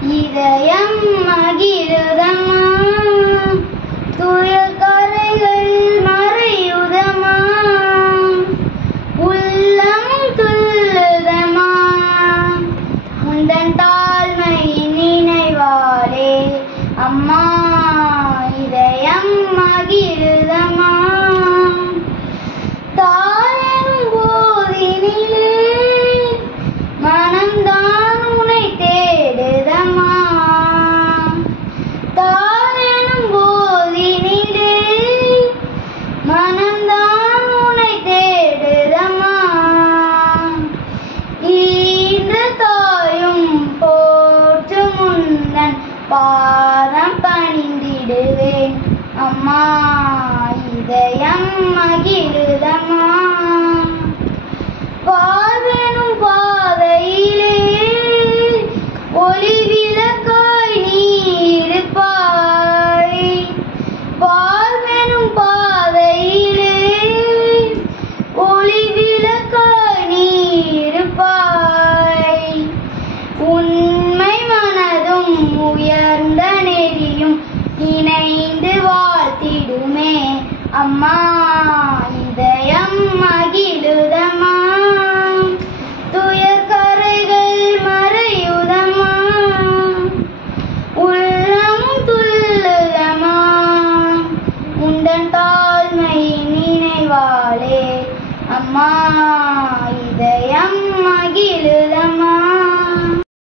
இதயம் மகிழுதம்மா, துயர் கரைகள் மறையுதம்மா, உள்ளம் துள்ளுதம்மா, உந்தன் தாழ்மை நினைவாலே அம்மா, இதயம் மகிழுதம்மா. தாயெனும் போதினிலே மனம்தான் உனை தேடுதம்மா, தாயெனும் போதினிலே மனம்தான் உனை தேடுதம்மா. ஈன்ற தாயும் போற்றும் உந்தன் பாதம் பணிந்திடுவேன் அம்மா, இதயம் மகிழுதம்மா. வாழ்வெனும் பாதையிலே ஒளி விளக்காய் நீ இருப்பாய், வாழ்வெனும் பாதையிலே ஒளி விளக்காய் நீ இருப்பாய். உண்மை மனதும் உயர்ந்த நெறியும் இணைந்து வாழ்த்திடுமே அம்மா,